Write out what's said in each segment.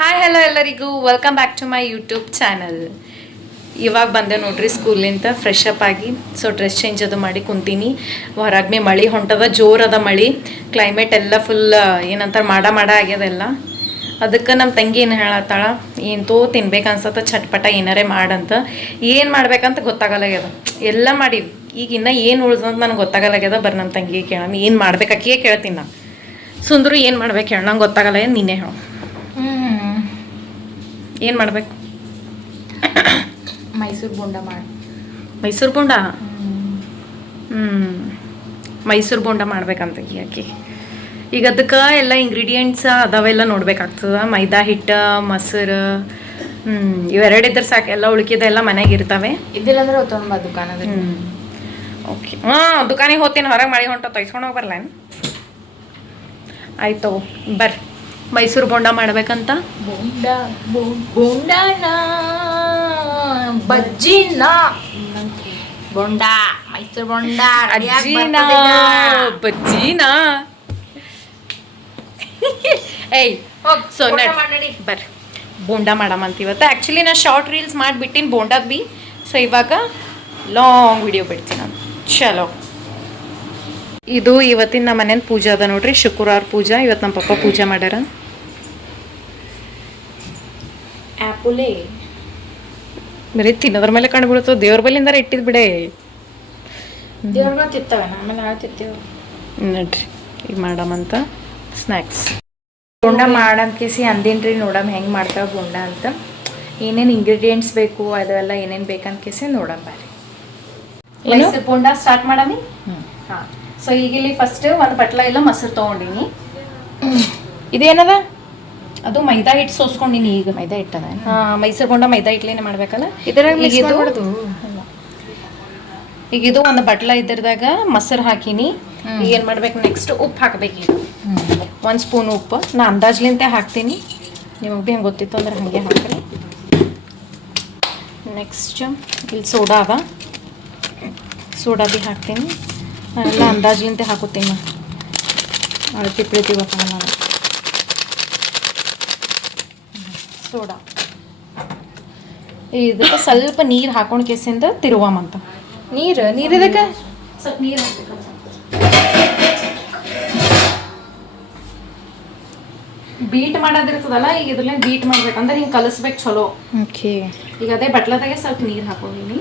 Hi hello ಎಲ್ಲರಿಗೂ welcome back to my YouTube channel. ಇವಾಗ ಬಂದೆ ನೋಡ್ರಿ ಸ್ಕೂಲಿಂದ ಫ್ರೆಶ್ ಅಪ್ ಆಗಿ. ಸೊ ಡ್ರೆಸ್ ಚೇಂಜ್ ಅದು ಮಾಡಿ ಕುಂತೀನಿ. ಹೊರಗ್ನೆ ಮಳೆ ಹೊಂಟದ, ಜೋರದ ಮಳೆ. ಕ್ಲೈಮೇಟ್ ಎಲ್ಲ ಫುಲ್ ಏನಂತಾರೆ ಮಾಡ ಆಗ್ಯದೆಲ್ಲ. ಅದಕ್ಕೆ ನಮ್ಮ ತಂಗಿ ಏನು ಹೇಳತ್ತಾಳ, ಏನು ತಿನ್ಬೇಕು ಅನ್ಸತ್ತ ಚಟ್ಪಟ ಏನಾರೇ ಮಾಡಂತ. ಏನು ಮಾಡ್ಬೇಕಂತ ಗೊತ್ತಾಗಲ್ಲಾಗ್ಯದ. ಎಲ್ಲ ಮಾಡಿ ಈಗ ಇನ್ನೂ ಏನು ಉಳ್ದಂತ ನನಗೆ ಗೊತ್ತಾಗಲ್ಲಾಗ್ಯದ. ಬರ್ರಿ ನಮ್ಮ ತಂಗಿಗೆ ಕೇಳೋಣ ಏನು ಮಾಡ್ಬೇಕು, ಅಕ್ಕಿಯೇ ಕೇಳ್ತೀನಿ ನಾ. ಸುಂದರು ಏನು ಮಾಡ್ಬೇಕು ಹೇಳ, ನಂಗೆ ಗೊತ್ತಾಗಲ್ಲ, ನೀನೇ ಹೇಳು ಏನು ಮಾಡ್ಬೇಕು. ಮೈಸೂರು ಬೋಂಡ ಮಾಡಿ. ಮೈಸೂರು ಬೋಂಡ? ಮೈಸೂರು ಬೋಂಡ ಮಾಡ್ಬೇಕಂತ ಆಕೆ. ಈಗ ಅದಕ್ಕೆ ಎಲ್ಲ ಇಂಗ್ರೀಡಿಯೆಂಟ್ಸ್ ಅದಾವೆಲ್ಲ ನೋಡ್ಬೇಕಾಗ್ತದೆ. ಮೈದಾ ಹಿಟ್ಟು, ಮೊಸರು, ಇವೆರಡಿದ್ರೆ ಸಾಕು. ಎಲ್ಲ ಉಳ್ಕಿದೆಲ್ಲ ಮನೆಗೆ ಇರ್ತವೆ. ಇದ್ದಿಲ್ಲ ಅಂದ್ರೆ ತೊಗೊಂಬ ದುಕಾನದ. ಓಕೆ, ದುಕಾನಿಗೆ ಹೋಗ್ತೀನಿ. ಹೊರಗೆ ಮಳೆ ಹೊಂಟ ತೊಯ್ಸ್ಕೊಂಡು ಹೋಗಿ ಬರಲ್ಲ. ಆಯ್ತು ಬರ್ರಿ. ಮೈಸೂರು ಬೋಂಡ ಮಾಡ್ಬೇಕಂತ. ಬೋಂಡನ ಬಜ್ಜಿನ ಬೋಂಡ, ಮೈಸೂರು ಬೋಂಡ, ಬಜ್ಜಿನ. ಏಯ್ ಸೊ ಬರ್ರಿ ಬೋಂಡ ಮಾಡಮಂತ ಇವತ್ತು. ಆ್ಯಕ್ಚುಲಿ ನಾನು ಶಾರ್ಟ್ ರೀಲ್ಸ್ ಮಾಡಿಬಿಟ್ಟಿನಿ ಬೋಂಡದ ಬಿ. ಸೊ ಇವಾಗ ಲಾಂಗ್ ವಿಡಿಯೋ ಬಿಡ್ತೀನಿ ನಾನು. ಚಲೋ, ಇದು ಇವತ್ತಿನ ನಮ್ಮ ಮನೇಲಿ ಪೂಜೆ ಅದ ನೋಡ್ರಿ. ಶುಕ್ರವಾರ ಪೂಜಾ. ಇವತ್ತು ನಮ್ಮ ಪಪ್ಪ ಪೂಜೆ ಮಾಡ್ಯಾರ. ಆ್ಯಪುಲೆ ಬರೀ ತಿನ್ನೋದ್ರ ಮೇಲೆ ಕಂಡು ಬಿಡುತ್ತೋ. ದೇವ್ರ ಬಲ್ಲಿಂದಾರ ಇಟ್ಟಿದ್ ಬಿಡೆ. ದೇವ್ರಗಳು ತಿತ್ತವೆ, ಆಮೇಲೆ ನಾವು ತಿತ್ತೇವೆ ನೋಡ್ರಿ. ಈಗ ಮಾಡಮಂತ ಸ್ನ್ಯಾಕ್ಸ್. ಬೋಂಡ ಮಾಡಂಕೇಸಿ ಅಂದಿನ್ರಿ. ನೋಡಮ್ ಹೆಂಗೆ ಮಾಡ್ತಾವೆ ಬೋಂಡ ಅಂತ. ಏನೇನು ಇಂಗ್ರೀಡಿಯೆಂಟ್ಸ್ ಬೇಕು ಅದೆಲ್ಲ ಏನೇನು ಬೇಕಂತಕೇಸಿ ನೋಡಮ್ ಬರ್ರಿ. ಮೈಸೂರು ಬೋಂಡ ಸ್ಟಾರ್ಟ್ ಮಾಡಮಿ. ಹಾಂ, ಸೊ ಈಗ ಇಲ್ಲಿ ಫಸ್ಟ್ ಒಂದು ಬಟ್ಲ ಇಲ್ಲ ಮೊಸರು ತೊಗೊಂಡಿನಿ. ಇದೇನದ? ಅದು ಮೈದಾ ಹಿಟ್ಟು ಸೋಸ್ಕೊಂಡಿನಿ. ಈಗ ಮೈದಾ ಹಿಟ್ಟದ? ಮೈಸೂರು ಬೋಂಡ ಮೈದಾ ಹಿಟ್ಲೇನೆ ಮಾಡ್ಬೇಕಲ್ಲ. ಇದರಾಗ ಈಗ ಇದು ಒಂದು ಬಟ್ಲ ಇದ್ರದಾಗ ಮೊಸರು ಹಾಕಿನಿ. ಈಗ ಏನು ಮಾಡ್ಬೇಕು ನೆಕ್ಸ್ಟ್ ಉಪ್ಪು ಹಾಕ್ಬೇಕು. ಈಗ 1 ಸ್ಪೂನ್ ಉಪ್ಪು ನಾ ಅಂದಾಜ್ಲಿಂತೆ ಹಾಕ್ತೀನಿ. ನಿಮಗೆ ಭೀ ಹಂಗೆ ಗೊತ್ತಿತ್ತು ಅಂದ್ರೆ ಹಾಗೆ ಹಾಕ್ರಿ. ನೆಕ್ಸ್ಟ್ ಇಲ್ಲಿ ಸೋಡಾ ಅದ, ಸೋಡಾ ಭೀ ಹಾಕ್ತೀನಿ. ಎಲ್ಲ ಅಂದಾಜ್ಲಿಂತೆ ಹಾಕುತ್ತೀನಿ. ಅಳತಿ ಪ್ರೀತಿ ಗೊತ್ತಾಗಲ್ಲ ನಾನು. ಸೋಡಾ ಇದಕ್ಕೆ ಸ್ವಲ್ಪ ನೀರು ಹಾಕೊಂಡು ಕೇಸಿಂದ ತಿರುವಮಂತ. ನೀರಿದಕ್ಕೆ ಸ್ವಲ್ಪ ನೀರು ಹಾಕ್ಬೇಕು. ಬೀಟ್ ಮಾಡೋದಿರ್ತದಲ್ಲ, ಈಗ ಇದ್ರಲ್ಲೇ ಬೀಟ್ ಮಾಡ್ಬೇಕಂದ್ರೆ ಹಿಂಗೆ ಕಲಿಸ್ಬೇಕು ಚಲೋ. ಓಕೆ, ಈಗ ಅದೇ ಬಟ್ಲದಾಗೆ ಸ್ವಲ್ಪ ನೀರು ಹಾಕೊಂಡಿನಿ.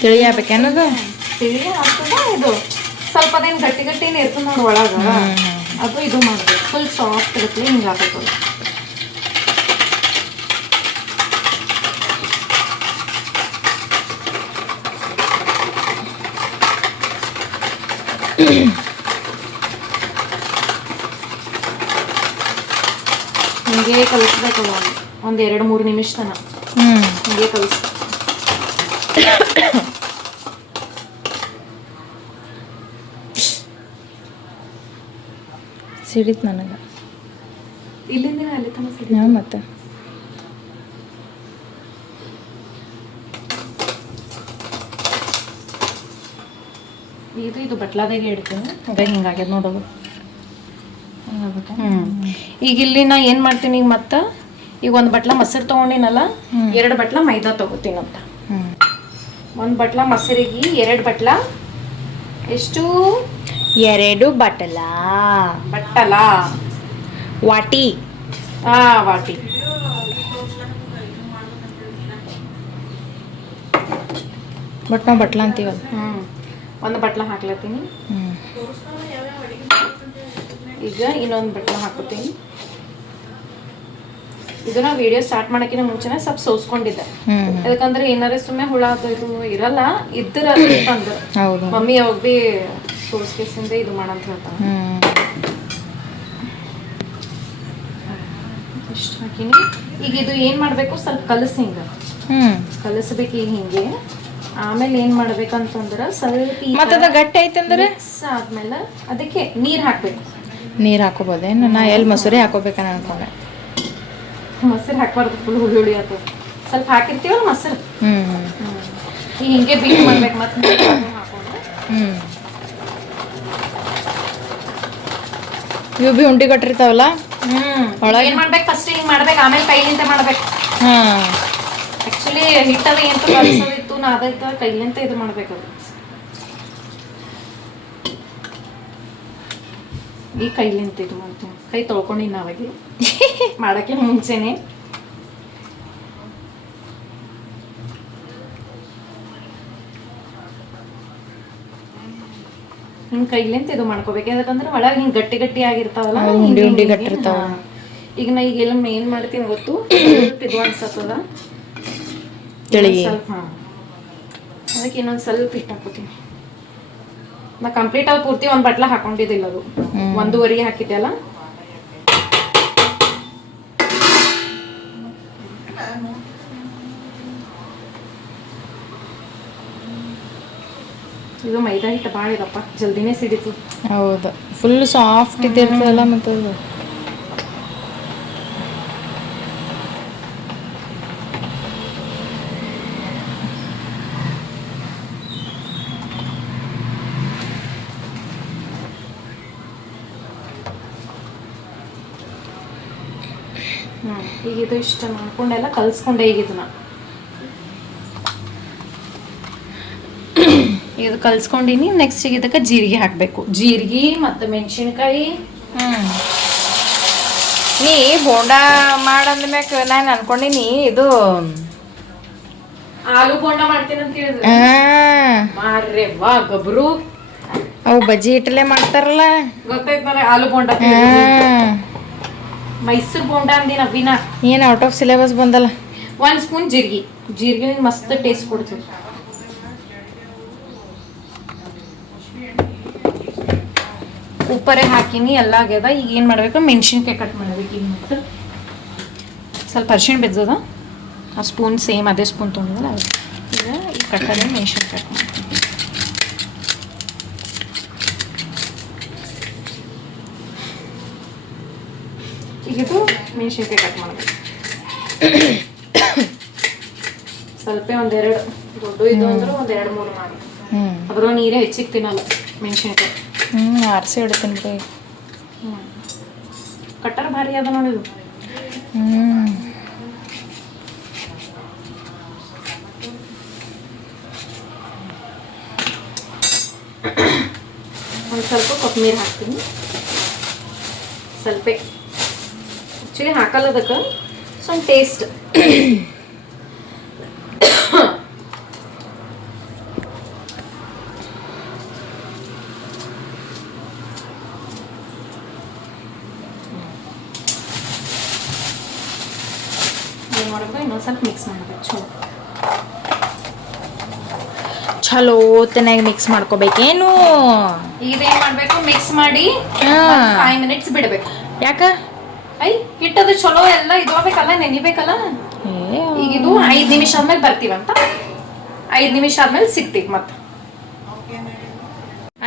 ತಿಳಿ ಆಗ್ಬೇಕೇನದು? ತಿಳಿ ಆಗ್ತದ. ಇದು ಸ್ವಲ್ಪ ಅದೇನು ಗಟ್ಟಿ ಗಟ್ಟಿನೇ ಇರ್ತದೆ ನೋಡಿ ಒಳಗೆ. ಅದು ಇದು ಮಾಡ್ಬೇಕು. ಫುಲ್ ಸಾಫ್ಟ್ ಇರುತ್ತೆ, ಹಿಂಗೆ ಹಾಕಬೇಕು. ಹಿಂಗೆ ಕಲಿಸ್ಬೇಕು. ಒಂದು 2-3 ನಿಮಿಷ ತನಕ ಹಿಂಗೆ ಕಲಿಸ್. ಸಿಡಿತ್ ನನಗೆ ಇಲ್ಲಿಂದ ಅಲ್ಲಿ ತನಕ. ಮತ್ತೆ ಇದು ಬಟ್ಲಾದಾಗೆ ಇಡ್ತೀನಿ. ಹಾಗಾಗಿ ಹಿಂಗಾಗ್ಯದ ನೋಡೋದು. ಈಗ ಇಲ್ಲಿ ನಾ ಏನು ಮಾಡ್ತೀನಿ, ಈಗ ಮತ್ತೆ ಈಗ ಒಂದು ಬಟ್ಲ ಮೊಸರು ತೊಗೊಂಡಿನಲ್ಲ, 2 ಬಟ್ಲ ಮೈದಾ ತೊಗೋತೀನಂತ. 1 ಬಟ್ಲ ಮೊಸರಿಗೆ 2 ಬಟ್ಲ ಎಷ್ಟು? 2 ಬಟ್ಟಲ ವಾಟಿ. ವಾಟಿ. ಬಟ್ ನಾವು ಬಟ್ಲ ಅಂತೀವಲ್ಲ. 1 ಬಟ್ಲ ಹಾಕ್ಲತ್ತೀನಿ. ಈಗ ಇನ್ನೊಂದು ಬಟ್ಲ ಹಾಕೋತೀನಿ. ಇದನ್ನ ವಿಡಿಯೋ ಸ್ಟಾರ್ಟ್ ಮಾಡೋಕ್ಕಿಂತ ಮುಂಚೆನೆ ಸ್ವಲ್ಪ ಸೋಸ್ಕೊಂಡಿದ್ದೆ. ಯಾಕಂದ್ರೆ ಏನಾರೇ ಸುಮ್ಮನೆ ಹುಳ ಅದು ಇದು ಇರಲ್ಲ ಇದ್ರ ಅಂತಂದ್ರೆ ಮಮ್ಮಿ ಯಾವಾಗ ಭೀ ಸೋಸ್ಕೇಸಿಂದ ಇದು ಮಾಡಂತ ಹೇಳ್ತಾಳೆ. ಇಷ್ಟು ಹಾಕಿನಿ. ಈಗ ಇದು ಏನು ಮಾಡಬೇಕು, ಸ್ವಲ್ಪ ಕಲಸಿ ಹಿಂಗೆ ಕಲಸ್ಬೇಕು. ಈಗ ಹಿಂಗೆ ಆಮೇಲೆ ಏನು ಮಾಡ್ಬೇಕಂತಂದ್ರೆ ಸ್ವಲ್ಪ ಗಟ್ಟಿ ಐತಂದ್ರೆ ಆದ್ಮೇಲೆ ಅದಕ್ಕೆ ನೀರು ಹಾಕ್ಬೇಕು. ನೀರು ಹಾಕೋಬೋದೇನು? ನಾ ಎಲ್ಲಿ ಮೊಸರು ಹಾಕೋಬೇಕನ್ನ ಅನ್ಕೊಂಡೆ. ಮೊಸರು ಹಾಕ್ಬಾರ್ದು, ಫುಲ್ ಹುಳಿ ಆಗ್ತದೆ. ಸ್ವಲ್ಪ ಹಾಕಿರ್ತೀವಲ್ಲ ಮೊಸರು, ಈಗ ಹಿಂಗೆ ಬೀಟ್ ಮಾಡ್ಬೇಕು. ಮತ್ತೆ ಇವು ಭೀ ಉಂಡಿ ಕಟ್ಟಿರ್ತಾವಲ್ಲ ಒಳಗೆ ಏನು ಮಾಡ್ಬೇಕು ಫಸ್ಟ್ ಹಿಂಗೆ ಮಾಡ್ಬೇಕು, ಆಮೇಲೆ ಕೈಲಿಂದ ಮಾಡ್ಬೇಕು. ಹಾಂ ಆ್ಯಕ್ಚುಲಿ ಹಿಟ್ಟದ ಎಂತ ಕಲಿಸೋದಿತ್ತು ನಾ ಅದೈತ ಕೈಲಿಂದ ಇದು ಮಾಡ್ಬೇಕು. ಅದು ಈ ಕೈಲಿಂತ ಇದು ಮಾಡ್ತೀನಿ, ಕೈ ತೊಳ್ಕೊಂಡಿನಿ ನಾವಾಗಿ ಮಾಡೋಕ್ಕೆ ಮುಂಚೆನೆ. ಹಿಂಗೆ ಕೈಲಿಂತ ಇದು ಮಾಡ್ಕೋಬೇಕು, ಯಾಕಂದ್ರೆ ಒಳಗೆ ಹಿಂಗೆ ಗಟ್ಟಿ ಗಟ್ಟಿ ಆಗಿರ್ತಾವಲ್ಲ, ಉಂಡಿ ಉಂಡಿ ಗಟ್ಟಿರ್ತಾವ. ಈಗ ನಾ ಈಗ ಎಲ್ಲ ಏನು ಮಾಡ್ತೀನಿ ಗೊತ್ತು, ಸ್ವಲ್ಪ ಇದು ಅನ್ಸತ್ತದ ತೆಳಿಗೆ ಸ್ವಲ್ಪ. ಹಾಂ, ಅದಕ್ಕೆ ಇನ್ನೊಂದು ಸ್ವಲ್ಪ ಹಿಟ್ಟು ಹಾಕೋತೀನಿ. ನಾ ಕಂಪ್ಲೀಟ್ ಆಗಿ ಪೂರ್ತಿ ಒಂದು ಬಟ್ಲ ಹಾಕೊಂಡಿದ್ದಿಲ್ಲ, ಅದು 1.5 ಹಾಕಿದ್ದೆ ಅಲ್ಲ. ಇದು ಮೈದಾ ಹಿಟ್ಟು ಭಾಳ ಇದಪ್ಪ, ಜಲ್ದಿನೇ ಸಿಡಿತು. ಹೌದು, ಫುಲ್ ಸಾಫ್ಟ್ ಇದ್ದಿರ್ತದಲ್ಲ ಮತ್ತು ಅದು. ಈಗ ಇದು ಇಷ್ಟ ಮಾಡ್ಕೊಂಡೆಲ್ಲ ಕಲ್ಸ್ಕೊಂಡೆ. ಈಗ ಇದನ್ನ ಇದು ಕಲ್ಸ್ಕೊಂಡಿನಿ. ನೆಕ್ಸ್ಟ್ ಈಗ ಇದಕ್ಕೆ ಜೀರಿಗೆ ಹಾಕಬೇಕು, ಜೀರಿಗೆ ಮತ್ತು ಮೆಣಸಿನ್ಕಾಯಿ. ನೀ ಬೋಂಡಾ ಮಾಡಂದ್ಮ್ಯಾಕ ನಾನು ಅನ್ಕೊಂಡಿನಿ ಇದು ಆಲೂ ಬೋಂಡ ಮಾಡ್ತೀನಿ ಅಂತ ಹೇಳಿದ್ರು. ಮಾರ್ರೆ ವಾ ಗಬ್ರು, ಅವು ಬಜ್ಜಿ ಹಿಟ್ಟಲೆ ಮಾಡ್ತಾರಲ್ಲ, ಗೊತ್ತಾಯ್ತು ನನಗೆ. ಆಲೂ ಬೋಂಡ, ಮೈಸೂರು ಬೋಂಡ ಅಂದಿನ ಅವಿನ. ಏನು ಔಟ್ ಆಫ್ ಸಿಲೆಬಸ್ ಬಂದಲ್ಲ. 1 ಸ್ಪೂನ್ ಜೀರಿಗೆ ಮಸ್ತ್ ಟೇಸ್ಟ್ ಕೊಡ್ತೀವಿ. ಉಪ್ಪರೆ ಹಾಕಿನಿ, ಎಲ್ಲ ಆಗ್ಯದ. ಈಗ ಏನು ಮಾಡ್ಬೇಕು, ಮೆಣಸಿನ್ಕಾಯಿ ಕಟ್ ಮಾಡ್ಬೇಕು. ಈಗ ಮತ್ತು ಸ್ವಲ್ಪ ಅರಿಶಿಣ ಬೆದ್ದದ, ಆ ಸ್ಪೂನ್ ಸೇಮ್ ಅದೇ ಸ್ಪೂನ್ ತೊಗೊಂಡಿದ್ದಲ್ಲ. ಈಗ ಈ ಕಟ್ಟಲ್ಲಿ ಮೆಣಸಿನ್ಕಾಯಿ ಕಟ್ ಮಾಡ್ತೀನಿ. ಈಗ ಇದು ಮೆಣಸಿನ್ಕಾಯಿ ಕಟ್ ಮಾಡಬೇಕು. ಸ್ವಲ್ಪ ಒಂದೆರಡು ದೊಡ್ಡ ಇದು ಅಂದ್ರೆ 1-2-3 ಮಾಡಿ. ಅದ್ರ ನೀರೇ ಹೆಚ್ಚಿಗೆ ತಿನ್ನಲ್ಲ ಮೆಣಸಿನ್ಕಾಯಿ. ಆರಿಸಿ ಇಡ್ತೀನಿ ರೀ. ಕಟ್ಟರ್ ಭಾರಿ ಅದ ನೋಡಿದು. ಒಂದು ಸ್ವಲ್ಪ ಕೊತ್ತಂಬರಿ ಹಾಕ್ತೀನಿ, ಸ್ವಲ್ಪ. ಆ್ಯಕ್ಚುಲಿ ಹಾಕಲ್ಲ ಅದಕ್ಕೆ, ಸ್ವಲ್ಪ ಟೇಸ್ಟ್. ಏನು ಮಾಡಬೇಕು, ಇನ್ನೊಂದು ಸ್ವಲ್ಪ ಮಿಕ್ಸ್ ಮಾಡಬೇಕು. ಚಲೋ ಚೆನ್ನಾಗಿ ಮಿಕ್ಸ್ ಮಾಡ್ಕೋಬೇಕೇನು. ಇದೇನು ಮಾಡಬೇಕು, ಮಿಕ್ಸ್ ಮಾಡಿ 5 ಮಿನಿಟ್ಸ್ ಬಿಡಬೇಕು. ಯಾಕ? ಹಿಟ್ಟದು ಚಲೋ ಎಲ್ಲ ಇದು ಆಗ್ಬೇಕಲ್ಲ, ನೆನಿಬೇಕಲ್ಲ. ಈಗ ಇದು 5 ನಿಮಿಷ ಆದ್ಮೇಲೆ ಬರ್ತೀವಂತ. 5 ನಿಮಿಷ ಆದ್ಮೇಲೆ ಸಿಗ್ತೀವಿ ಮತ್ತೆ.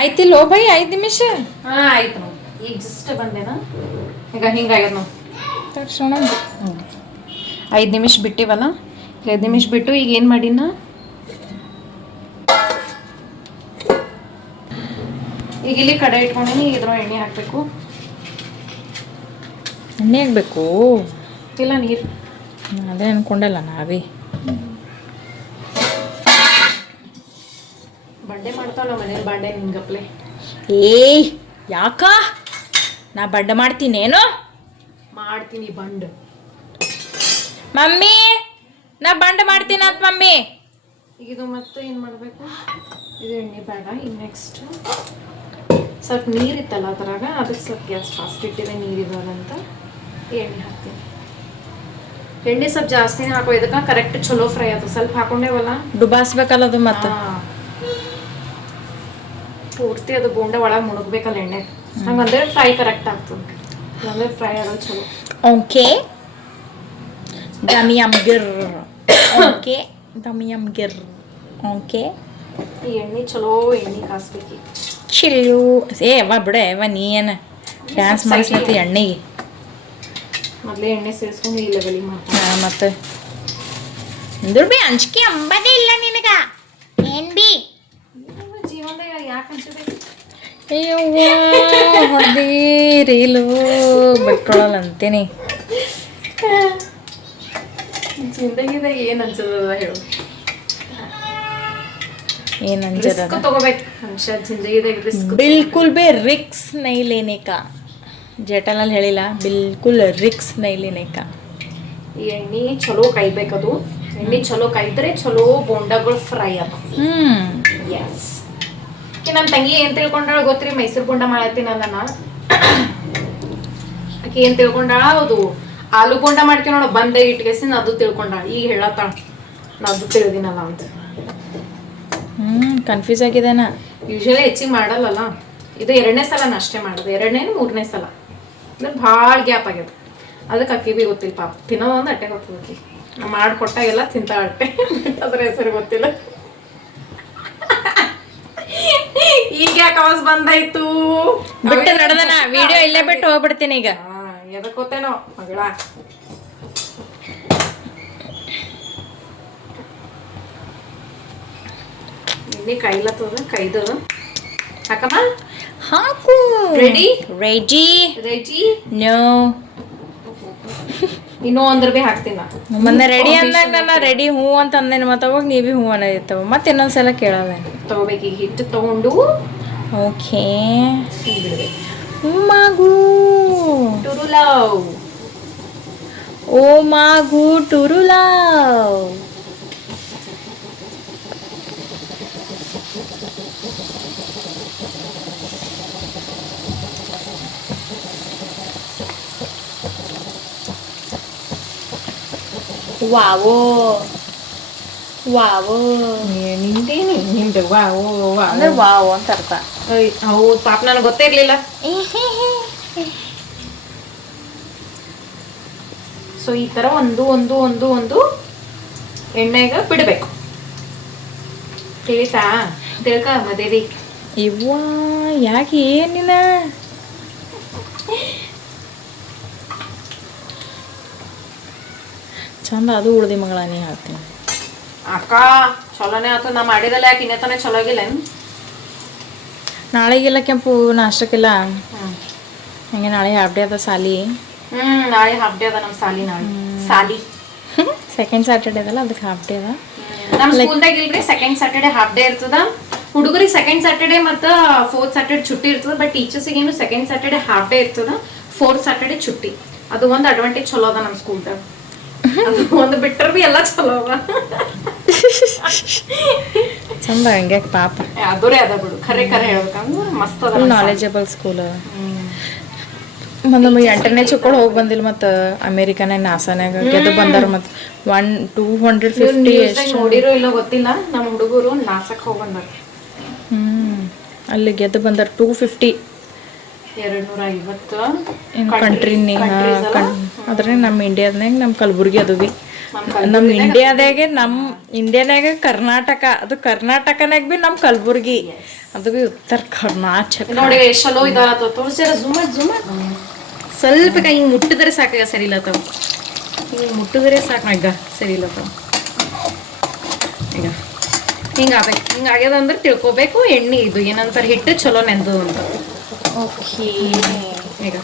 ಆಯ್ತಿಲ್ಲೋ ಬೈ 5 ನಿಮಿಷ? ಹಾಂ ಆಯ್ತು ನೋಡಿ. ಈಗ ಜಸ್ಟ್ ಬಂದೇನಾ, ಈಗ ಹಿಂಗಾಗ್ಯದ ನಾವು. 5 ನಿಮಿಷ ಬಿಟ್ಟಿವಲ್ಲ, 5 ನಿಮಿಷ ಬಿಟ್ಟು ಈಗ ಏನು ಮಾಡಿನ, ಈಗ ಇಲ್ಲಿ ಕಡೆ ಇಟ್ಕೊಂಡಿನಿ. ಇದ್ರ ಎಣ್ಣೆ ಹಾಕಬೇಕು. ಎಣ್ಣೆ ಹಾಕ್ಬೇಕು ಇಲ್ಲ ನೀರು. ಅದೇ ಅನ್ಕೊಂಡಲ್ಲ ನಾವೇ. ಬಂಡೆ ಮಾಡ್ತಾವ ನಮ್ಮ ಮನೇಲಿ, ಬಂಡೆ ನಿಂಗಪ್ಲೆ. ಏಯ್ ಯಾಕ? ನಾ ಬಂಡೆ ಮಾಡ್ತೀನೇನು? ಮಾಡ್ತೀನಿ ಬಂಡ್. ಮಮ್ಮಿ ನಾ ಬಂಡೆ ಮಾಡ್ತೀನಂತ ಮಮ್ಮಿ. ಈಗ ಇದು ಮತ್ತೆ ಏನು ಮಾಡಬೇಕು, ಇದು ಎಣ್ಣೆ ಬೇಡ. ಈಗ ನೆಕ್ಸ್ಟ್ ಸ್ವಲ್ಪ ನೀರಿತ್ತಲ್ಲ ಅದ್ರಾಗ, ಅದಕ್ಕೆ ಸ್ವಲ್ಪ ಗ್ಯಾಸ್ ಫಾಸ್ಟ್ ಇಟ್ಟಿದೆ, ನೀರಿದಾಗಂತ ಎಣ್ಣೆ ಹಾಕ್ತೀನಿ. ಎಣ್ಣೆ ಸ್ವಲ್ಪ ಜಾಸ್ತಿನೇ ಹಾಕೋ, ಇದಕ್ಕೆ ಕರೆಕ್ಟ್ ಚಲೋ ಫ್ರೈ ಆಯ್ತು. ಸ್ವಲ್ಪ ಹಾಕೊಂಡೇವಲ್ಲ, ಡುಬಾಸ್ಬೇಕಲ್ಲ ಅದು ಮತ್ತೆ. ಪೂರ್ತಿ ಅದು ಬೋಂಡ ಒಳಗೆ ಮುಣಗ್ಬೇಕಲ್ಲ ಎಣ್ಣೆ. ಹಂಗೆ ಅಂದ್ರೆ ಫ್ರೈ ಕರೆಕ್ಟ್ ಆಗ್ತದೆ, ಅಂದ್ರೆ ಫ್ರೈ ಆಗೋದು ಚಲೋ. ಓಕೆ ದಮಿಯಮ್ ಗಿರ್. ಓಕೆ ದಮಿಯಮ್ ಗಿರ್. ಓಕೆ ಈ ಎಣ್ಣೆ ಚಲೋ ಎಣ್ಣೆ ಕಾಸ್ಬೇಕು. ಚಿಲ್ಲು ಏ ಅವ್ವ ಬಿಡೆ ಅವ್ವ, ನೀ ಏನು ಡ್ಯಾನ್ಸ್ ಮಾಡಿಸ್ಲತ್ತಿ ಎಣ್ಣೆಗೆ. ಮೊದಲೇ ಎಣ್ಣೆ ಸೇರಿಸ್ಕೊಂಡು ಈ ಲೆವೆಲಿಗೆ ಮಾಡ್ತೀನಿ. ಮತ್ತೆ ಅಂದ್ರು ಬಿ ಅಂಜಿಕೆ ಅಂಬದೇ ಇಲ್ಲ ನಿನಗ ಏನ್ ಬಿ. ಜೀವನದಾಗ ಅಯ್ಯವ್ವ ಹೊಡೆದಿ ರೀಲು ಬಿಟ್ಕೊಳಲ್ಲ ಅಂತೀನಿ. ಜಿಂದಗಿದಾಗ ಏನು ಅನ್ಸದ ಹೇಳು, ಏನು ಅಂಜದ ರಿಸ್ಕ್ ತಗೋಬೇಕು ಮನುಷ್ಯ ಜಿಂದಗಿದಾಗ ರಿಸ್ಕ್. ಬಿಲ್ಕುಲ್ ಬೇ ರಿಕ್ಸ್ ನೈ ಲೇನೆ ಕಾ, ಜೇಟನಲ್ಲಿ ಹೇಳಿಲ್ಲ, ಬಿಲ್ಕುಲ್ ರಿಕ್ಸ್ ನೈ ಲೇನೆ ಕಾ. ಈ ಎಣ್ಣೆ ಚಲೋ ಕಾಯ್ಬೇಕದು, ಎಣ್ಣೆ ಚಲೋ ಕಾಯ್ದ್ರೆ ಚಲೋ ಬೋಂಡಗಳು ಫ್ರೈ ಅದ. ಎಸ್. ನಮ್ಮ ತಂಗಿ ಏನ್ ತಿಳ್ಕೊಂಡಾಳ ಗೊತ್ತ್ರಿ, ಮೈಸೂರು ಬೋಂಡ ಮಾಡತ್ತೀನಲ್ಲ ನಾ, ಆಕೆ ಏನ್ ತಿಳ್ಕೊಂಡಾಳ, ಹೌದು ಆಲೂ ಬೋಂಡ ಮಾಡ್ತೀವಿ ನೋಡ ಬಂದ ಇಟ್ಗೆಸಿನ ಅದು ತಿಳ್ಕೊಂಡಾಳ. ಈಗ ಹೇಳತ್ತಾಳ ನಾ ಅದು ತಿಳಿದಿನಲ್ಲ ಅಂತ. ಕನ್ಫ್ಯೂಸ್ ಆಗಿದೆನಾ. ಯೂಶಲಿ ಹೆಚ್ಚಿಗೆ ಮಾಡಲ್ಲಲ್ಲ, ಇದು 2ನೇ ಸಲ ನಾ ಅಷ್ಟೇ ಮಾಡೋದು, 2ನೇ 3ನೇ ಸಲ ಅಂದ್ರೆ ಭಾಳ ಗ್ಯಾಪ್ ಆಗ್ಯದ. ಅದಕ್ಕೆ ಅಕ್ಕಿ ಬಿ ಗೊತ್ತಿಲ್ಲ ಪಾಪ, ತಿನ್ನೋದೊಂದು ಅಟ್ಟೆ ಗೊತ್ತದ ಅಕ್ಕಿ. ನಾ ಮಾಡಿಕೊಟ್ಟಾಗೆಲ್ಲ ತಿಂತಾಳ ಅಟ್ಟೆ, ಅದ್ರ ಹೆಸರು ಗೊತ್ತಿಲ್ಲ. ಈಗ ಯಾಕೆ ಅವಾಜ್ ಬಂದಾಯ್ತು, ಬಿಟ್ಟು ನಡೆದನ ವಿಡಿಯೋ ಇಲ್ಲೇ ಬಿಟ್ಟು ಹೋಗ್ಬಿಡ್ತೀನಿ ಈಗ. ಎದಕ್ ಗೊತ್ತೇನೋ ಮಗಳ. ಇಲ್ಲಿ ಕೈಲತ್ತದ, ಕೈದು ಹಾಕಮ್ಮ, ಹಾಕು. Ready ready ready. ನೋ ಇನ್ನೂ ಅಂದ್ರ ಬಿ ಹಾಕ್ತೀನ. ಮೊನ್ನೆ ರೆಡಿ ಅಂದಾಗ ನಾನು ರೆಡಿ ಹ್ಞೂ ಅಂತ ಅಂದೇನು, ಮತ್ತೆ ಅವಾಗ ನೀ ಬಿ ಹ್ಞೂ ಅನ್ನೋದಿತ್ತವ, ಮತ್ತೆ ಇನ್ನೊಂದ್ಸಲ ಕೇಳೋದ. ತಗೋಬೇಕು ಈಗ ಹಿಟ್ಟು ತಗೊಂಡು. ಓಕೆ ಬಿಡ್ಬೇಕು. ಮಾಗು ಟುರುಲವ್. ಓ ಮಾಗು ಟುರುಲವ್. ವಾವೋ ವಾವೋ ನಿಂದೇನಿ ನಿಂದೆ ವಾವ್ ವಾವ್ ಅಂದ್ರೆ ವಾವ್ ಅಂತ ಅರ್ಥ. ಹೌದು ಪಾಪ ನನಗೆ ಗೊತ್ತೇ ಇರ್ಲಿಲ್ಲ. ಸೊ ಈ ತರ ಒಂದು ಒಂದು ಒಂದು ಒಂದು ಎಣ್ಣೆಗ ಬಿಡಬೇಕು. ತಿಳಿತಾ? ತಿಳ್ಕ ಮದೇವಿ. ಇವ್ವ ಯಾಕೆ ಏನಿನ ಚಂದ ಅದು ಉಳ್ದಿ ಮಗಳ ನೀ ಹೇಳ್ತೀನಿ. ಅಕ್ಕ ಚಲೋನೇ ಆಯ್ತು, ನಾ ಮಾಡಿದಲ್ಲ, ಯಾಕೆ ಇನ್ನೇತಾನೆ ಚಲೋ ಆಗಿಲ್ಲ. ನಾಳೆಗೆಲ್ಲ ಕೆಂಪು ನಾಷ್ಟಕ್ಕೆಲ್ಲ ಹಂಗೆ ನಾಳೆ ಹಾಫ್ ಡೇ ಅದ ಸಾಲಿ. ನಾಳೆ ಹಾಫ್ ಡೇ ಅದ ನಮ್ಮ ಸಾಲಿ. ನಾಳೆ ಸಾಲಿ ಸೆಕೆಂಡ್ ಸ್ಯಾಟರ್ಡೇ ಅದಲ್ಲ, ಅದಕ್ಕೆ ಹಾಫ್ ಡೇ ಅದ ನಮ್ಮ ಸ್ಕೂಲ್ದಾಗ. ಇಲ್ರಿ ಸೆಕೆಂಡ್ ಸ್ಯಾಟರ್ಡೇ ಹಾಫ್ ಡೇ ಇರ್ತದ. ಹುಡುಗರಿಗೆ ಸೆಕೆಂಡ್ ಸ್ಯಾಟರ್ಡೇ ಮತ್ತು 4th ಸ್ಯಾಟರ್ಡೇ छुट्टी ಇರ್ತದ. ಬಟ್ ಟೀಚರ್ಸಿಗೆ ಏನು ಸೆಕೆಂಡ್ ಸ್ಯಾಟರ್ಡೇ ಹಾಫ್ ಡೇ ಇರ್ತದ, 4th ಸ್ಯಾಟರ್ಡೇ छुट्टी. ಅದು ಒಂದು ಅಡ್ವಾಂಟೇಜ್ ಚಲೋ ಅದ ನಮ್ಮ ಸ್ಕೂಲ್ದಾಗ. ಅದು ಒಂದು ಬಿಟ್ಟರೆ ಬಿ ಎಲ್ಲ ಚಲೋ ಅದ. ಚಂದ ಹಂಗೆ ಪಾಪ ಅದರೇ ಅದ ಬಿಡು, ಖರೆ ಖರೆ ಹೇಳ್ಬೇಕಂದ್ರೆ ಮಸ್ತ್ ಅದ. Knowledgeable school. ಮತ್ತು ನಮಗೆ 8ನೇ ಚುಕ್ಕೊಂಡು ಹೋಗಿ ಬಂದಿಲ್ಲ, ಮತ್ತು ಅಮೇರಿಕಾನಾಗ ನಾಸಾನಾಗ ಗೆದ್ದು ಬಂದಾರ. ಮತ್ತು 250 ಎಷ್ಟು ನೋಡಿರೋ ಇಲ್ಲ ಗೊತ್ತಿಲ್ಲ. ನಮ್ಮ ಹುಡುಗರು ನಾಸಕ್ಕೆ ಹೋಗಿ ಬಂದಾರ. ಅಲ್ಲಿ ಗೆದ್ದು ಬಂದಾರ 250 250 ಏನು ಕಂಟ್ರಿನಿ. ಅದ್ರೆ ನಮ್ಮ ಇಂಡಿಯಾದಾಗ ನಮ್ಮ ಕಲಬುರ್ಗಿ ಅದು ಬಿ ನಮ್ಮ ಇಂಡಿಯಾದಾಗೆ, ನಮ್ಮ ಇಂಡಿಯಾನಾಗ ಕರ್ನಾಟಕ, ಅದು ಕರ್ನಾಟಕನಾಗ ಬಿ ನಮ್ಮ ಕಲಬುರ್ಗಿ, ಅದು ಬಿ ಉತ್ತರ ಕರ್ನಾಟಕ. ನೋಡಿ ಎಷ್ಟು ಚಲೋ ಇದಾರ. ತೋರಿಸ್ಯಾರ ಜುಮ ಜುಮ. ಸ್ವಲ್ಪ ಹಿಂಗೆ ಮುಟ್ಟಿದ್ರೆ ಸಾಕಾಗ ಸರಿ ಇಲ್ಲತ್ತವ, ಹಿಂಗೆ ಮುಟ್ಟಿದ್ರೆ ಸಾಕು ಈಗ ಸರಿ ಇಲ್ಲತ್ತವ. ಈಗ ಹಿಂಗೆ ಆಗ್ಬೇಕು. ಹಿಂಗೆ ಆಗ್ಯದ ಅಂದ್ರೆ ತಿಳ್ಕೊಬೇಕು ಎಣ್ಣೆ ಇದು ಏನಂತಾರೆ ಹಿಟ್ಟು ಚಲೋ ನೆಂದದು ಅಂತ. ಓಕೆ ಈಗ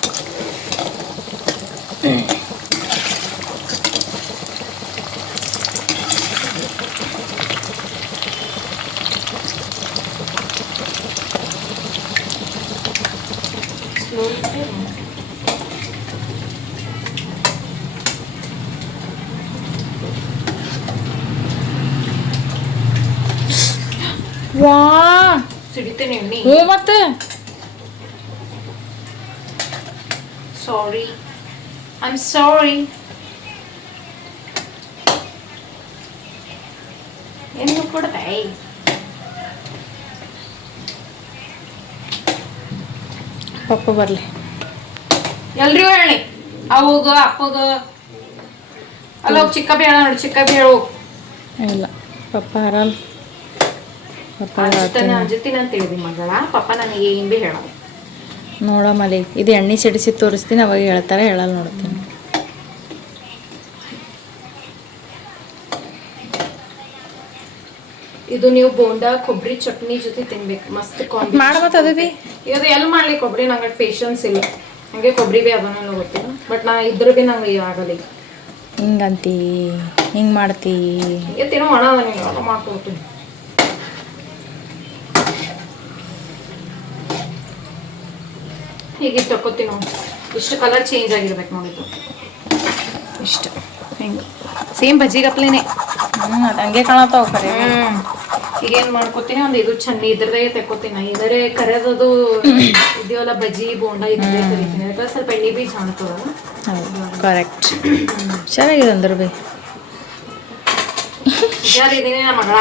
ವಾ ಸಿಡಿತೇನೆ ಎಣ್ಣೆ. ಹ್ಞೂ ಮತ್ತೆ ಸಾರಿ, ಐ ಆಮ್ ಸಾರಿ. ಏನು ಕೊಡ್ದೆ ಪಪ್ಪ ಬರಲಿ. ಎಲ್ರಿಗೂ ಹೇಳಿ, ಅವಾಗ ಅಪ್ಪಗ ಅಲ್ಲ ಹೋಗಿ ಚಿಕ್ಕ ಬೇಡ ನೋಡಿ, ಚಿಕ್ಕ ಬೇಡ ಹೋಗಿ. ಇಲ್ಲ ಪಪ್ಪ ಹರಲ್, ಪಪ್ಪ ಅಂಜುತ್ತೀನಿ ಅಂತ ಹೇಳಿದಿ ಮಗಳ. ಪಪ್ಪ ನನಗೆ ಏನು ಭೀ ಹೇಳೋದು ನೋಡಮ್ಮಲ್ಲಿ. ಇದು ಎಣ್ಣೆ ಸಿಡಿಸಿ ತೋರಿಸ್ತೀನಿ, ಅವಾಗ ಹೇಳ್ತಾರೆ, ಹೇಳಲ್ಲ ನೋಡ್ತೀನಿ. ಇದು ನೀವು ಬೋಂಡಾ ಕೊಬ್ಬರಿ ಚಟ್ನಿ ಜೊತೆ ತಿನ್ಬೇಕು ಮಸ್ತ್ ಮಾಡ್ಬತ್ತ ಅದು ಬಿ ಇದು ಎಲ್ಲಿ ಮಾಡ್ಲಿ ಕೊಬ್ಬರಿ ನಂಗೆ ಪೇಷನ್ಸ್ ಇಲ್ಲ ಹಂಗೆ ಕೊಬ್ಬರಿ ಬಿ ಅದನ್ನೆಲ್ಲ ಗೊತ್ತಿಲ್ಲ ಬಟ್ ನಾ ಇದ್ರ ಬಿ ನಂಗೆ ಆಗಲ್ಲ ಈಗ ಹಿಂಗಂತಿ ಹಿಂಗೆ ಮಾಡ್ತಿ ತಿನ್ನೋ ಒಣ ಅದ ನೀವು ಎಲ್ಲ ಮಾಡ್ಕೊಡ್ತೀನಿ ಹೀಗೆ ತಕ್ಕೋತೀನಿ ನೋಡಿ ಇಷ್ಟು ಕಲರ್ ಚೇಂಜ್ ಆಗಿರ್ಬೇಕು ನೋಡಿದ್ದು ಇಷ್ಟು ಹಿಂಗೆ ಸೇಮ್ ಬಜ್ಜಿಗಪ್ಲೇನೆ ಅದು ಹಂಗೆ ಕಾಣತ್ತಾವ ಕರೆ ಈಗೇನು ಮಾಡ್ಕೋತೀನಿ ಒಂದು ಇದು ಚಂದ ಇದ್ರದಾಗೆ ತೆಕ್ಕೋತೀನಿ ಇದರೇ ಕರೆದದು ಇದೆಯಲ್ಲ ಬಜ್ಜಿ ಬೋಂಡ ಇದ್ರದೇ ಕರಿತೀನಿ ಯಾಕಂದ್ರೆ ಸ್ವಲ್ಪ ಎಣ್ಣೆ ಬೀಜ ಕಾಣ್ತದ ಕರೆಕ್ಟ್ ಚೆನ್ನಾಗಿದೆ ಅಂದ್ರೆ ಬಿ ಇದೀನಿ ನಮ್ಮ ಮಗಳ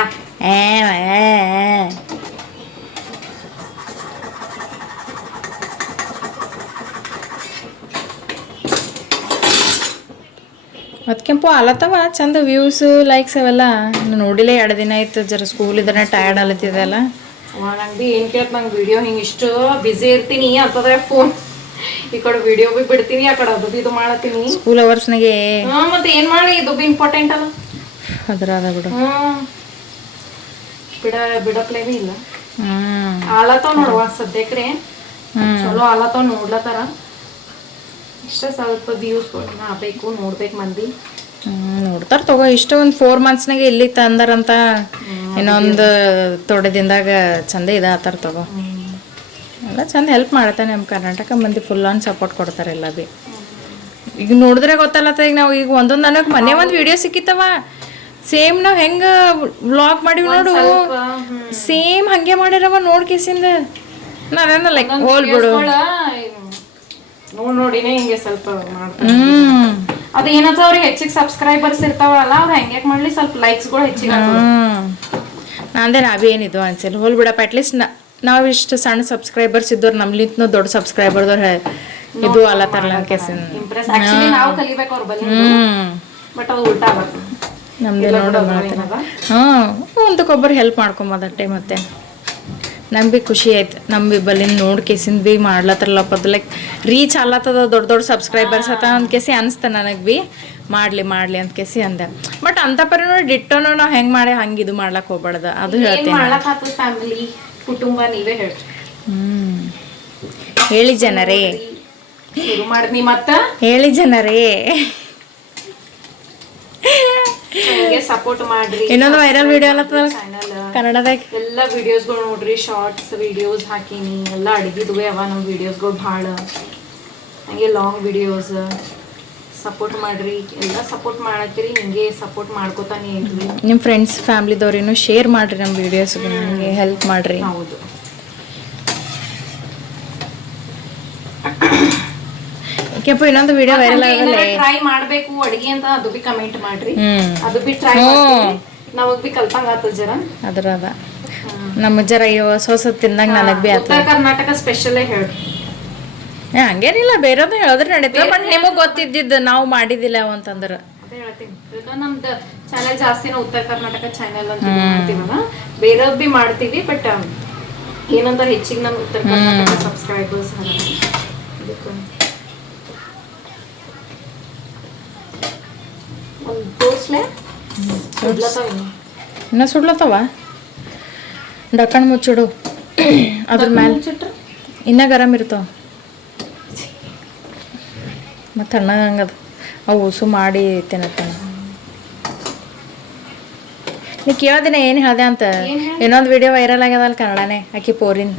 ಮತ್ತು ಕೆಂಪು ಆಲತ್ತವ ಚಂದ ವ್ಯೂಸು ಲೈಕ್ಸ್ ಅವೆಲ್ಲ ನೋಡಿಲ್ಲ 2 ದಿನ ಆಯ್ತು ಜರ ಸ್ಕೂಲ್ ಇದ್ರೆ ಟಯರ್ಡ್ ಆಲತ್ತಿದೆಲ್ಲ ನಂಗೆ ಬಿ ಏನು ಕೇಳ್ತ ನಂಗೆ ವಿಡಿಯೋ ಹಿಂಗೆ ಇಷ್ಟು ಬ್ಯುಸಿ ಇರ್ತೀನಿ ಅಂತಂದ್ರೆ ಫೋನ್ ಈ ಕಡೆ ವಿಡಿಯೋ ಬಿ ಬಿಡ್ತೀನಿ ಆ ಕಡೆ ಅದು ಬಿ ಇದು ಮಾಡತ್ತೀನಿ ಸ್ಕೂಲ್ ಅವರ್ಸ್ನಾಗೆ ಮತ್ತೆ ಏನು ಮಾಡಿ ಇದು ಬಿ ಇಂಪಾರ್ಟೆಂಟ್ ಅಲ್ಲ ಅದ್ರ ಅದ ಬಿಡು ಬಿಡಪ್ಲೇ ಬಿ ಇಲ್ಲ ಆಲತ್ತಾವ ನೋಡುವ ಸದ್ಯಕ್ರೆ ಚಲೋ ಆಲತ್ತಾವ ನೋಡ್ಲತ್ತಾರ ಇಷ್ಟ ಸ್ವಲ್ಪ ವ್ಯೂಸ್ಗಳು ಬೇಕು ನೋಡ್ಬೇಕು ಮಂದಿ ನೋಡ್ತಾರ ತಗೋ ಇಷ್ಟ ಒಂದು 4 ಮಂತ್ಸ್ನಾಗೆ ಇಲ್ಲಿ ತಂದಾರಂತ ಇನ್ನೊಂದು ಥೋಡೆ ದಿನದಾಗ ಚಂದ ಇದಾತಾರ ತಗೋ ಎಲ್ಲ ಚಂದ ಹೆಲ್ಪ್ ಮಾಡ್ತಾನೆ ನಮ್ಮ ಕರ್ನಾಟಕ ಮಂದಿ ಫುಲ್ ಆನ್ ಸಪೋರ್ಟ್ ಕೊಡ್ತಾರೆ ಎಲ್ಲ ಬಿ ಈಗ ನೋಡಿದ್ರೆ ಗೊತ್ತಲ್ಲತ್ತ ಈಗ ನಾವು ಈಗ ಒಂದೊಂದು ನನಗೆ ಮೊನ್ನೆ ಒಂದು ವಿಡಿಯೋ ಸಿಕ್ಕಿತ್ತವ ಸೇಮ್ ನಾವು ಹೆಂಗೆ ವ್ಲಾಗ್ ಮಾಡಿವಿ ನೋಡು ಸೇಮ್ ಹಂಗೆ ಮಾಡ್ಯಾರವ ನೋಡ್ಕೇಸಿಂದ ನಾನೇನ ಲೈಕ್ ಹೋಲ್ಬಿಡು ನೋಡಿನೇ ಹಿಂಗೆ ಸ್ವಲ್ಪ ಮಾಡ್ತಾರೆ ಅದು ಏನಂತ ಅವ್ರಿಗೆ ಹೆಚ್ಚಿಗೆ ಸಬ್ಸ್ಕ್ರೈಬರ್ಸ್ ಇರ್ತಾವಲ್ಲ ಅವ್ರು ಹೆಂಗೆ ಮಾಡ್ಲಿ ಸ್ವಲ್ಪ ಲೈಕ್ಸ್ಗಳು ಹೆಚ್ಚಿಗೆ ನಾಂದೆ ನಾವೇ ಏನಿದು ಅನ್ಸಲ್ಲ ಹೋಲ್ ಬಿಡಪ್ಪ ಅಟ್ಲೀಸ್ಟ್ ನಾವು ಇಷ್ಟು ಸಣ್ಣ ಸಬ್ಸ್ಕ್ರೈಬರ್ಸ್ ಇದ್ದವ್ರು ನಮ್ಲಿಂತ ದೊಡ್ಡ ಸಬ್ಸ್ಕ್ರೈಬರ್ದವ್ರು ಇದು ಅಲ್ಲತ್ತಾರಲ್ಲ ಕೇಸಿನ ಇಂಪ್ರೆಸ್ ಆಕ್ಚುಲಿ ನಾವು ಕಲಿಬೇಕು ಅವ್ರ ಬಲ್ಲಿ ಬಟ್ ಅದು ಉಲ್ಟಾ ಆಗುತ್ತೆ ನಮ್ದೇ ನೋಡೋ ಹಾಂ ಒಂದಕ್ಕೊಬ್ಬರು ಹೆಲ್ಪ್ ಮಾಡ್ಕೊಂಬೋದಟ್ಟೆ ಮತ್ತೆ ನಮ್ಗೆ ಭೀ ಖುಷಿ ಆಯ್ತು ನಮ್ಮ ಬಿ ಬಲ್ಲಿನ ನೋಡಿ ಕೇಸಿಂದ ಭೀ ಮಾಡ್ಲತ್ತಾರಲ್ಲಪ್ಪ ಲೈಕ್ ರೀಚ್ ಆಗ್ಲತ್ತದ ದೊಡ್ಡ ದೊಡ್ಡ ಸಬ್ಸ್ಕ್ರೈಬರ್ಸ್ ಅತ್ತ ಅಂತ ಕೇಸಿ ಅನಿಸ್ತ ನನಗೆ ಭೀ ಮಾಡಲಿ ಅಂತ ಕೇಸಿ ಅಂದೆ ಬಟ್ ಅಂತ ಪರಿ ನೋಡಿ ಡಿಟ್ಟೋನು ನಾವು ಹೆಂಗೆ ಮಾಡಿ ಹಂಗೆ ಇದು ಮಾಡ್ಲಕ್ಕೆ ಹೋಗ್ಬಾರ್ದು ಅದು ಹೇಳ್ತೀನಿ ಫ್ಯಾಮಿಲಿ ಕುಟುಂಬ ನೀವೇ ಹೇಳಿ ಹೇಳಿ ಜನರೇ ಶುರು ಮಾಡಿದ್ನಿ ಮತ್ತ ಹೇಳಿ ಜನರೇ ಸಪೋರ್ಟ್ ಮಾಡ್ರಿ ಇನ್ನೊಂದು ವೈರಲ್ ವಿಡಿಯೋ ಅಲ್ಲತ್ತದ ಚಾನಲ್ ಕನ್ನಡದಾಗ ಎಲ್ಲ ವಿಡಿಯೋಸ್ಗಳು ನೋಡ್ರಿ ಶಾರ್ಟ್ಸ್ ವಿಡಿಯೋಸ್ ಹಾಕೀನಿ ಎಲ್ಲ ಅಡುಗೆದುವೆ ಅವ ನಮ್ಮ ವಿಡಿಯೋಸ್ಗಳು ಭಾಳ ಹಂಗೆ ಲಾಂಗ್ ವಿಡಿಯೋಸ್ ಸಪೋರ್ಟ್ ಮಾಡ್ರಿ ಎಲ್ಲ ಸಪೋರ್ಟ್ ಮಾಡತ್ತೀರಿ ಹಿಂಗೆ ಸಪೋರ್ಟ್ ಮಾಡ್ಕೋತಾನೆ ಇರ್ರಿ ನಿಮ್ಮ ಫ್ರೆಂಡ್ಸ್ ಫ್ಯಾಮ್ಲಿದವ್ರೇನು ಶೇರ್ ಮಾಡ್ರಿ ನಮ್ಮ ವಿಡಿಯೋಸ್ಗೆ ನನಗೆ ಹೆಲ್ಪ್ ಮಾಡ್ರಿ ಹೌದು ಕೆಂಪ ಇನ್ನೊಂದು ವಿಡಿಯೋ ವೈರಲ್ ಆಗಲ್ಲ ಟ್ರೈ ಮಾಡಬೇಕು ಅಡುಗೆ ಅಂತ ಅದು ಬಿ ಕಮೆಂಟ್ ಮಾಡ್ರಿ ಅದು ಬಿ ಟ್ರೈ ಮಾಡ್ತೀನಿ ನಮಗ್ ಬಿ ಕಲ್ತಂಗ ಆತದ ಜರ ಅದ್ರ ಅದ ನಮ್ಮ ಜರ ಹೊಸ ಹೊಸ ತಿಂದಾಗ ನನಗೆ ಬಿ ಆತ ಉತ್ತರ ಕರ್ನಾಟಕ ಸ್ಪೆಷಲ್ ಹೇಳಿ ಹಂಗೇನಿಲ್ಲ ಬೇರೆದು ಹೇಳಿದ್ರೆ ನಡೀತದೆ ಬಟ್ ನಿಮಗೆ ಗೊತ್ತಿದ್ದಿದ್ದು ನಾವು ಮಾಡಿದಿಲ್ಲ ಅಂತಂದ್ರೆ ಅದೇ ಹೇಳ್ತೀನಿ ನಮ್ದು ಚಾನೆಲ್ ಜಾಸ್ತಿನ ಉತ್ತರ ಕರ್ನಾಟಕ ಚಾನೆಲ್ ಅಂತ ಮಾಡ್ತೀವಲ್ಲ ಬೇರೆಯವ್ರು ಬಿ ಮಾಡ್ತೀವಿ ಬಟ್ ಏನಂತ ಹೆಚ್ಚಿಗೆ ನಮ್ಮ ಉತ್ತರ ಕರ್ನಾಟಕ ಸಬ್ಸ್ಕ್ರೈಬರ್ಸ್ ಒಂದು ತೋರ್ಸ್ಲೆ ಇನ್ನ ಸುಡ್ಲತ್ತವ ಡಕ್ಕಣ್ ಮುಚ್ಚಿಡು ಅದ್ರ ಮ್ಯಾಲೆ ಇನ್ನ ಗರಂ ಇರ್ತಾವ ಮತ್ತು ತಣ್ಣಗಂಗದ ಅವು ಉಸು ಮಾಡಿ ತಿನ್ನತ್ತಾನ ನೀ ಕೇಳೋದಿನ ಏನು ಹೇಳ್ದೆ ಅಂತ ಇನ್ನೊಂದು ವಿಡಿಯೋ ವೈರಲ್ ಆಗ್ಯದಲ್ಲ ಕನ್ನಡನೇ ಆಕಿ ಪೋರಿನ್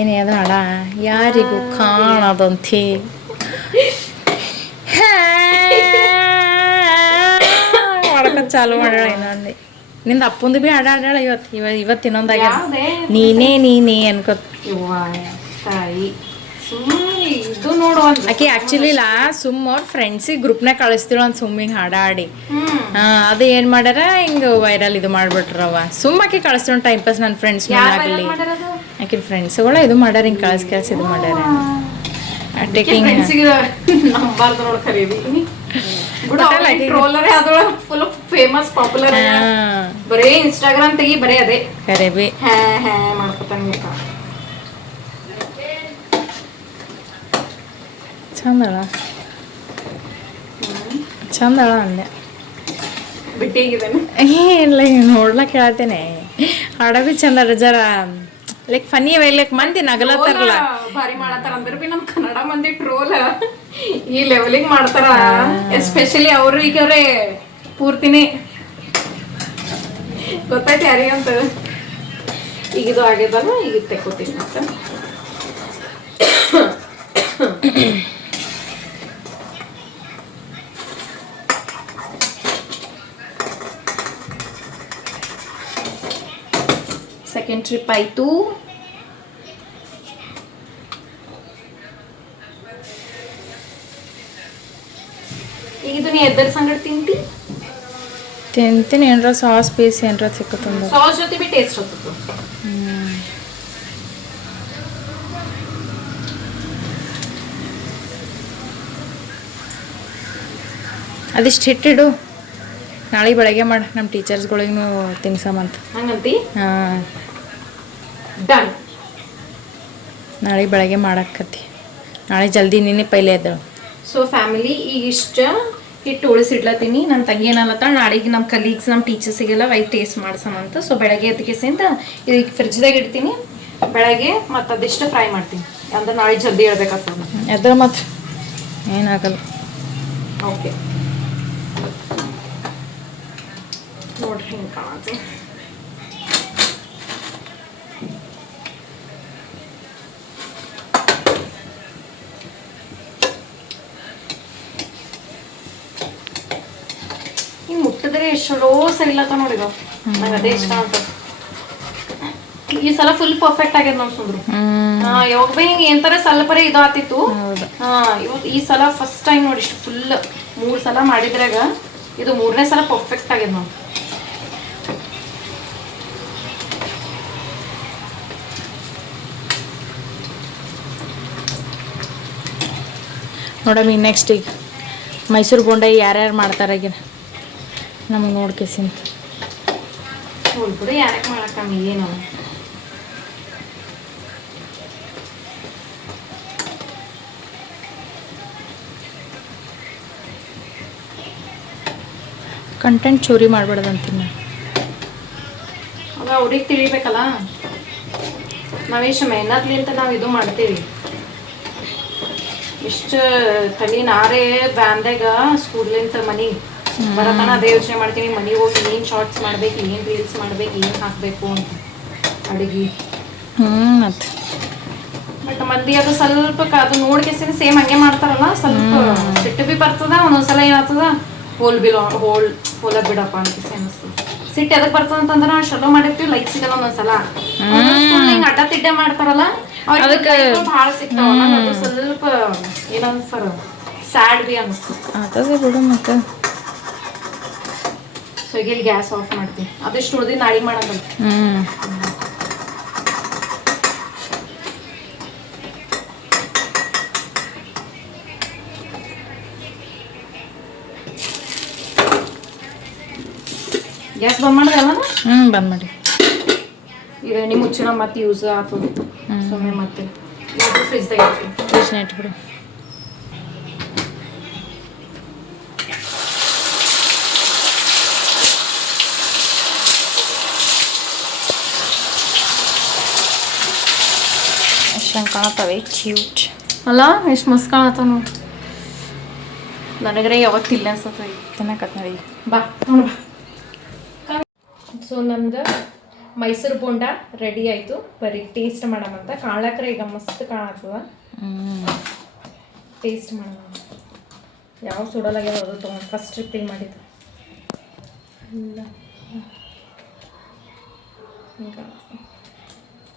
ಏನು ಅದು ಹಾಡ ಯಾರಿಗೂ ಕಾಣದಂತಿ ಮಾಡ್ಕೊಂಡು ಚಾಲು ಮಾಡ್ಯಾಳ ಇನ್ನೊಂದು ನಿಂದ ಅಪ್ಪಂದು ಭೀ ಹಾಡ ಹಾಡ್ಯಾಳ ಇವತ್ತು ಇನ್ನೊಂದಾಗ ನೀನೇ ಅನ್ಕೋತ ತಾಯಿ ಆಕೆ ಆಕ್ಚುಲಿ ಸುಮ್ಮ ಅವ್ರ ಫ್ರೆಂಡ್ಸಿಗೆ ಗ್ರೂಪ್ನಾಗ ಕಳಿಸ್ತಿರೋ ಒಂದು ಸುಮ್ಮಿಂಗ್ ಹಾಡಾಡಿ ಅದು ಏನು ಮಾಡ್ಯಾರ ಹಿಂಗೆ ವೈರಲ್ ಇದು ಮಾಡ್ಬಿಟ್ರವ ಸುಮ್ಮ ಆಕೆ ಕಳಿಸ್ತಿರೋ ಟೈಮ್ ಪಾಸ್ ನನ್ನ ಫ್ರೆಂಡ್ಸ್ ಆಗಲಿ ಆಕೆ ಫ್ರೆಂಡ್ಸ್ಗಳು ಇದು ಮಾಡ್ಯಾರ ಹಿಂಗೆ ಕಳ್ಸಿ ಇದು ಮಾಡ್ಯಾರ ಟೇಕಿಂಗ್ ಫುಲ್ ಫೇಮಸ್ ಪಾಪ್ಯುಲರ್ ಬರೀ ಇನ್ಸ್ಟಾಗ್ರಾಮ್ ತೆಗಿ ಬರೀ ಅದೇ ಕರೆ ಬಿ ಮಾಡ್ಕೊತಾನೆ ಚಂದಳ ಅಂದೆ ಬಿಟ್ಟಿಗಿದ್ದೇನೆ ಇಲ್ಲ ನೋಡ್ಲಕ್ ಹೇಳ್ತೇನೆ ಹಾಡ ಬಿ ಚಂದ ಅದ ಜರ ಲೈಕ್ ಫನಿ ಲೈಕ್ ಮಂದಿ ನಗಲತ್ತಾರಲ್ಲ ಭಾರಿ ಮಾಡತ್ತಾರ ಅಂದ್ರೆ ಬಿ ನಮ್ ಕನ್ನಡ ಮಂದಿ ಟ್ರೋಲ್ ಈ ಲೆವೆಲಿಗೆ ಮಾಡ್ತಾರ ಎಸ್ಪೆಷಲಿ ಅವ್ರು ಈಗವ್ರೆ ಪೂರ್ತಿನೇ ಗೊತ್ತಾಯ್ತು ಯಾರಿಗಂತ ಈಗ ಇದು ಆಗ್ಯದಲ್ಲ ಈಗ ತೆಕ್ಕೋತೀನಿ ಅಂತ ಸೆಕೆಂಡ್ ಟ್ರಿಪ್ ಆಯ್ತು ಈಗ ಇದು ನೀ ಎದ್ದರ ಸಂಗಡ ತಿಂತೀನಿ ಏನ್ರ ಸಾಸ್ ಪೀಸ್ ಏನ್ರ ಸಿಕ್ಕತ್ತಂದ ಸಾಸ್ ಜೊತೆ ಬಿ ಟೇಸ್ಟ್ ಹೋಗ್ತದೆ ಅದಿಷ್ಟು ಹಿಟ್ಟಿಡು ನಾಳೆ ಬೆಳಗ್ಗೆ ಮಾಡಿ ನಮ್ಮ ಟೀಚರ್ಸ್ಗಳಿಗೂ ತಿನ್ಸಮಂತ ಹಂಗಂತಿ ಹಾಂ ಡನ್ ನಾಳೆ ಬೆಳಗ್ಗೆ ಮಾಡಾಕತ್ತಿ ನಾಳೆ ಜಲ್ದಿ ನಿನ್ನೆ ಪೈಲೆ ಎದ್ದಳು ಸೊ ಫ್ಯಾಮಿಲಿ ಈಗ ಇಷ್ಟ ಹಿಟ್ಟು ಉಳಿಸಿಡ್ಲತ್ತೀನಿ ನನ್ನ ತಂಗಿ ಏನಲ್ಲತ್ತ ನಾಳೆಗೆ ನಮ್ಮ ಕಲೀಗ್ಸ್ ನಮ್ಮ ಟೀಚರ್ಸಿಗೆಲ್ಲ ವೈಟ್ ಟೇಸ್ಟ್ ಮಾಡ್ಸಮಂತ ಸೊ ಬೆಳಗ್ಗೆ ಎದ್ದಕ್ಕೆಸಿಂದ ಈಗ ಫ್ರಿಜ್ದಾಗ ಇಡ್ತೀನಿ ಬೆಳಗ್ಗೆ ಮತ್ತು ಅದಿಷ್ಟು ಫ್ರೈ ಮಾಡ್ತೀನಿ ಅಂದ್ರೆ ನಾಳೆ ಜಲ್ದಿ ಹೇಳ್ಬೇಕಾಗ್ತದೆ ಎದ್ರ ಮಾತ್ರ ಏನಾಗಲ್ಲ ಓಕೆ ನೋಡ್ರಿ ಹಿಂಗೆ ಕಾಣುತ್ತೆ ಹಿಂಗೆ ಮುಟ್ಟಿದ್ರೆ ಎಷ್ಟೋ ಸರಿಲತ್ತ ನೋಡಿದ ನಂಗೆ ಅದೇ ಇಷ್ಟ ಅಂತ ಈ ಸಲ ಫುಲ್ ಪರ್ಫೆಕ್ಟ್ ಆಗ್ಯದ ನಾವು ಸುಂದ್ರು ಯಾವಾಗ ಬಿ ಹಿಂಗೆ ಏನ್ತರ ಸ್ವಲ್ಪರೇ ಇದು ಆತಿತ್ತು ಇವತ್ತು ಈ ಸಲ ಫಸ್ಟ್ ಟೈಮ್ ನೋಡಿ ಫುಲ್ 3 ಸಲ ಮಾಡಿದ್ರಾಗ ಇದು 3ನೇ ಸಲ ಪರ್ಫೆಕ್ಟ್ ಆಗ್ಯದ ನಾವು ನೋಡಮ್ಮಿ ನೆಕ್ಸ್ಟ್ ಈಗ ಮೈಸೂರು ಬೋಂಡ ಯಾರ್ಯಾರು ಮಾಡ್ತಾರಾಗಿನ ನಮಗೆ ನೋಡ್ಕೇಸಿನ ಹೋಗ್ಬಿಡು ಯಾರಕ್ಕೆ ಮಾಡಕ್ಕ ಏನು ಕಂಟೆಂಟ್ ಚೋರಿ ಮಾಡ್ಬೇಡ್ದಂತೀನಿ ಅದು ಅವ್ರಿಗೆ ತಿಳಿಬೇಕಲ್ಲ ನಾವೆಷ್ಟು ಮೆಹನತ್ಲಿಂತ ನಾವು ಇದು ಮಾಡ್ತೀವಿ ಇಷ್ಟು ತಲೆ ನಾರೇ ಬ್ಯಾಂದಾಗ ಸ್ಕೂಲ್ಲಿಂತ ಮನೆ ಬರತನ ಅದೇ ಯೋಚನೆ ಮಾಡ್ತೀನಿ ಮನೆಗೆ ಹೋಗಿ ಏನು ಶಾರ್ಟ್ಸ್ ಮಾಡ್ಬೇಕು ಏನು ರೀಲ್ಸ್ ಮಾಡ್ಬೇಕು ಏನು ಹಾಕಬೇಕು ಅಂತ ಅಡುಗೆ ಮತ್ತು ಬಟ್ ಮಂದಿ ಅದು ಸ್ವಲ್ಪ ಅದು ನೋಡ್ಕೇಸಿನ ಸೇಮ್ ಹಂಗೆ ಮಾಡ್ತಾರಲ್ಲ ಸ್ವಲ್ಪ ಸಿಟ್ಟು ಬಿ ಬರ್ತದ ಒಂದೊಂದ್ಸಲ ಏನಾಗ್ತದ ಹೋಲ ಬಿಡಪ್ಪ ಅಂತ ಅನಿಸ್ತದೆ ಸಿಟ್ಟು ಎದಕ್ಕೆ ಬರ್ತದ ಅಂತಂದ್ರೆ ನಾವು ಚಲೋ ಮಾಡಿರ್ತೀವಿ ಲೈಕ್ ಸಿಗಲ್ಲ ಒಂದೊಂದ್ಸಲ ಹಿಂಗೆ ಅಡ್ಡ ತಿಡ್ಡೆ ಮಾಡ್ತಾರಲ್ಲ ಅದಕ್ಕೆ ಭಾಳ ಸಿಗ್ತಾವಲ್ಲ ಅದು ಸ್ವಲ್ಪ ಏನನ್ಸರ ಸ್ಯಾಡ್ ಬಿ ಅನಿಸ್ತದೆ ಅದೇ ಬಿಡು ಮತ್ತೆ ಸೊ ಈಗ ಇಲ್ಲಿ ಗ್ಯಾಸ್ ಆಫ್ ಮಾಡ್ತೀನಿ ಅದಿಷ್ಟು ಉಳ್ದು ನಾಳೆ ಮಾಡೋದು ಗ್ಯಾಸ್ ಬಂದ್ ಮಾಡಿದಲ್ಲ ಬಂದ್ ಮಾಡಿ ಈಗ ನಿಮ್ಮ ಮುಚ್ಚಿನ ಮತ್ತೆ ಯೂಸ್ ಆಗ್ತದೆ ಸುಮ್ಮನೆ ಮತ್ತೆ ಫ್ರಿಜ್ದಾಗ ಇರ್ತೀವಿ ಫ್ರಿಜ್ನ ಇಟ್ಬಿಡು ಎಷ್ಟು ಕಾಣತ್ತವೆ ಕ್ಯೂಟ್ ಅಲ್ಲ ಎಷ್ಟು ಮಸ್ತ್ ಕಾಣತ್ತ ನೋಡಿ ನನಗ್ರೆ ಯಾವಾಗ ತಿಲ್ಲ ಅನ್ಸತ್ತ ತಿನ್ನಕತ್ ನೋಡಿ ಬಾ ನೋಡು ಬಾ ಸೊ ನಮ್ದು ಮೈಸೂರು ಬೋಂಡ ರೆಡಿ ಆಯಿತು ಬರೀ ಟೇಸ್ಟ್ ಮಾಡೋಣಂತ ಕಾಳಕ್ರೆ ಈಗ ಮಸ್ತ್ ಕಾಣತ್ತದ ಟೇಸ್ಟ್ ಮಾಡೋಣ ಯಾವ ಸುಡಲಾಗ್ಯದ ಅದು ತೊಗೊಂಡು ಫಸ್ಟ್ ಟ್ರಿಪ್ಪಿಗೆ ಮಾಡಿದ್ದು ಇಲ್ಲ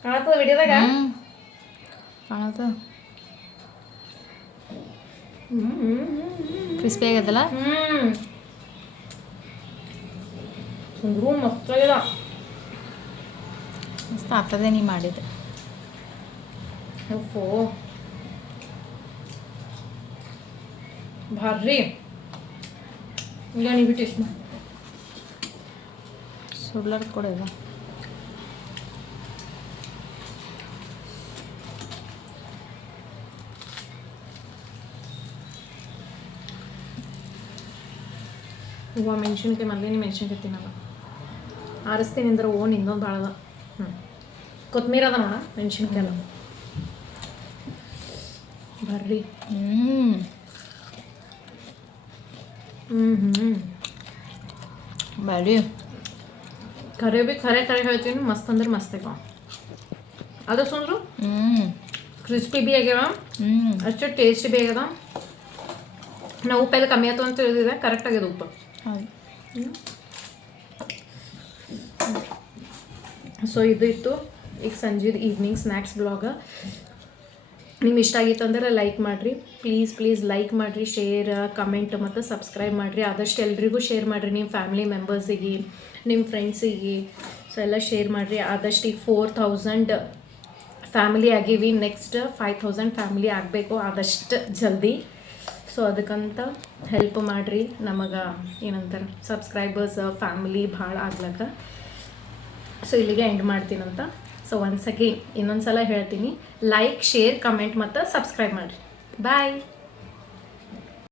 ಕಾಣತ್ತದ ವಿಡಿಯೋದಾಗ ಕಾಣತ್ತ ಕ್ರಿಸ್ಪಿ ಆಗದಲ್ಲ ಸುಂದ್ರು ಮಸ್ತಾಗಿಲ್ಲ ಮಸ್ತ್ ಆಗ್ತದೆ ನೀ ಮಾಡಿದ್ದು ಉಪ್ಪು ಭಾರಿ ಈಗ ನೀವು ಟೇಸ್ಟ್ ಮಾಡಿ ಸುಡ್ಲಾರ್ದು ಕೊಡೋದು ಹೂವು ಮೆಣಸಿನ್ಕಾಯಿ ಮೊದಲೇ ಮೆಣಸಿನ್ಕಾಯಿ ತಿನ್ನಲ್ಲ ಆರಿಸ್ತೀನಿ ಅಂದ್ರೆ ಓನ್ ಇನ್ನೊಂದು ಭಾಳ ಅದ ಕೊತ್ತಂಬರಿ ಅದ ನೋಡ ಮೆಣಸಿನ್ಕಾಯಿ ಅಲ್ಲ ಬರ್ರಿ ಬಾರಿ ಖರೆ ಭೀ ಖರೆ ಹೇಳ್ತೀನಿ ಮಸ್ತ್ ಅಂದ್ರೆ ಮಸ್ತ್ ಆಗ್ಯಾವ ಅದು ಸುಂದ್ರು ಕ್ರಿಸ್ಪಿ ಭೀ ಆಗ್ಯಾವ ಅಷ್ಟು ಟೇಸ್ಟಿ ಭೀ ಆಗ್ಯದ ನಾವು ಉಪ್ಪೆಲ್ಲ ಕಮ್ಮಿ ಆಯ್ತು ಅಂತ ಹೇಳಿದ್ರೆ ಕರೆಕ್ಟ್ ಆಗ್ಯದ ಉಪ್ಪು ಸೊ ಇದು ಇತ್ತು ಈಗ ಸಂಜೆದು ಈವ್ನಿಂಗ್ ಸ್ನ್ಯಾಕ್ಸ್ ಬ್ಲಾಗ ನಿಮ್ಗೆ ಇಷ್ಟ ಆಗಿತ್ತು ಅಂದ್ರೆ ಲೈಕ್ ಮಾಡಿರಿ ಪ್ಲೀಸ್ ಲೈಕ್ ಮಾಡಿರಿ ಶೇರ್ ಕಮೆಂಟ್ ಮತ್ತು ಸಬ್ಸ್ಕ್ರೈಬ್ ಮಾಡಿರಿ ಆದಷ್ಟು ಎಲ್ರಿಗೂ ಶೇರ್ ಮಾಡಿರಿ ನಿಮ್ಮ ಫ್ಯಾಮಿಲಿ ಮೆಂಬರ್ಸಿಗೆ ನಿಮ್ಮ ಫ್ರೆಂಡ್ಸಿಗೆ ಸೊ ಎಲ್ಲ ಶೇರ್ ಮಾಡಿರಿ ಆದಷ್ಟು ಈಗ 4000 ಫ್ಯಾಮಿಲಿ ಆಗೀವಿ ನೆಕ್ಸ್ಟ್ 5000 ಫ್ಯಾಮಿಲಿ ಆಗಬೇಕು ಆದಷ್ಟು ಜಲ್ದಿ ಸೊ ಅದಕ್ಕಂತ ಹೆಲ್ಪ್ ಮಾಡಿರಿ ನಮಗೆ ಏನಂತಾರೆ ಸಬ್ಸ್ಕ್ರೈಬರ್ಸ್ ಫ್ಯಾಮಿಲಿ ಭಾಳ ಆಗ್ಲಕ್ಕ ಸೊ ಇಲ್ಲಿಗೆ ಎಂಡ್ ಮಾಡ್ತೀನಂತ ಸೊ ಒನ್ಸ್ ಅಗೇನ್ ಇನ್ನೊಂದು ಸಲ ಹೇಳ್ತೀನಿ ಲೈಕ್ ಶೇರ್ ಕಮೆಂಟ್ ಮತ್ತು ಸಬ್ಸ್ಕ್ರೈಬ್ ಮಾಡಿರಿ ಬಾಯ್